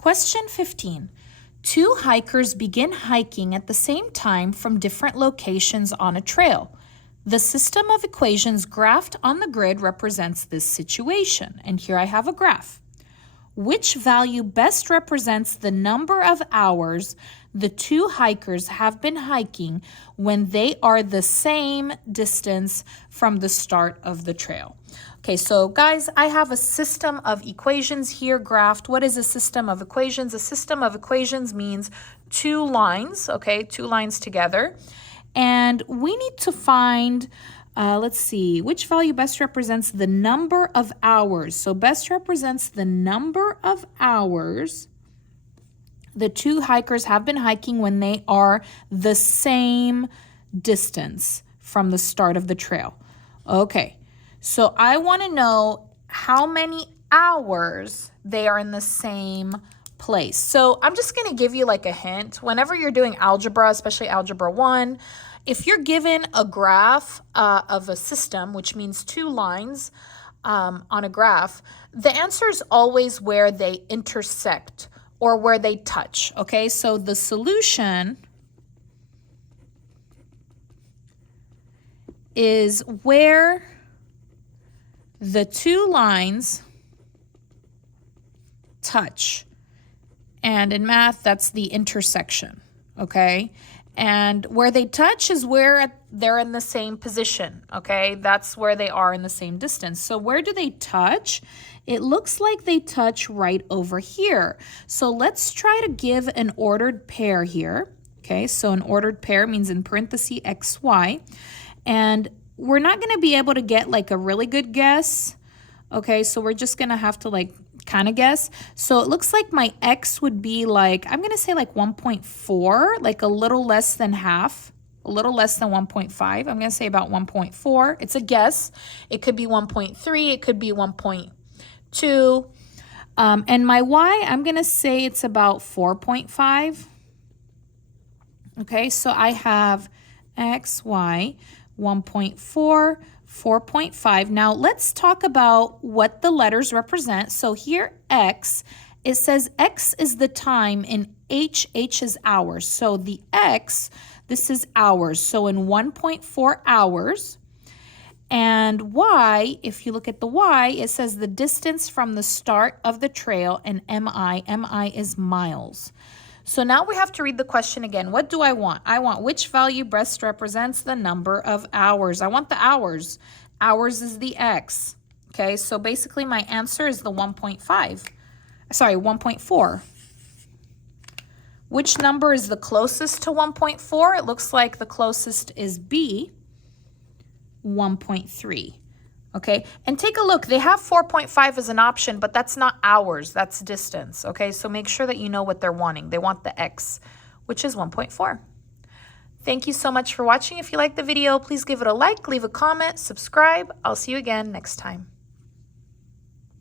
Question 15. Two hikers begin hiking at the same time from different locations on a trail. The system of equations graphed on the grid represents this situation. And here I have a graph. Which value best represents the number of hours the two hikers have been hiking when they are the same distance from the start of the trail? Okay, so guys, I have a system of equations here graphed. What is a system of equations? A system of equations means two lines, okay, two lines together. And we need to find, let's see, which value best represents the number of hours. So best represents the number of hours the two hikers have been hiking when they are the same distance from the start of the trail. Okay, so I want to know how many hours they are in the same place. So I'm just going to give you like a hint. Whenever you're doing algebra, especially algebra 1, if you're given a graph of a system, which means two lines on a graph, the answer is always where they intersect or where they touch, okay? So the solution is where the two lines touch. And in math, that's the intersection, okay? And where they touch is where they're in the same position, okay? That's where they are in the same distance. So where do they touch? It looks like they touch right over here. So let's try to give an ordered pair here, okay? So an ordered pair means in parentheses x, y. And we're not going to be able to get like a really good guess, okay? So we're just going to have to like kind of guess. So it looks like my x would be like, I'm going to say like 1.4, like a little less than half, a little less than 1.5. I'm going to say about 1.4. It's a guess. It could be 1.3. It could be 1.2. And my y, I'm going to say it's about 4.5. Okay, so I have x, y, 1.4, 4.5. Now let's talk about what the letters represent. So here x, it says x is the time and h is hours. So the x, this is hours. So in 1.4 hours. And y, if you look at the y, it says the distance from the start of the trail, and mi is miles. So now we have to read the question again. What do I want? I want which value best represents the number of hours. I want the hours. Hours is the x. Okay, so basically my answer is the 1.4. Which number is the closest to 1.4? It looks like the closest is B, 1.3. Okay, and take a look. They have 4.5 as an option, but that's not hours. That's distance. Okay, so make sure that you know what they're wanting. They want the x, which is 1.4. Thank you so much for watching. If you liked the video, please give it a like, leave a comment, subscribe. I'll see you again next time.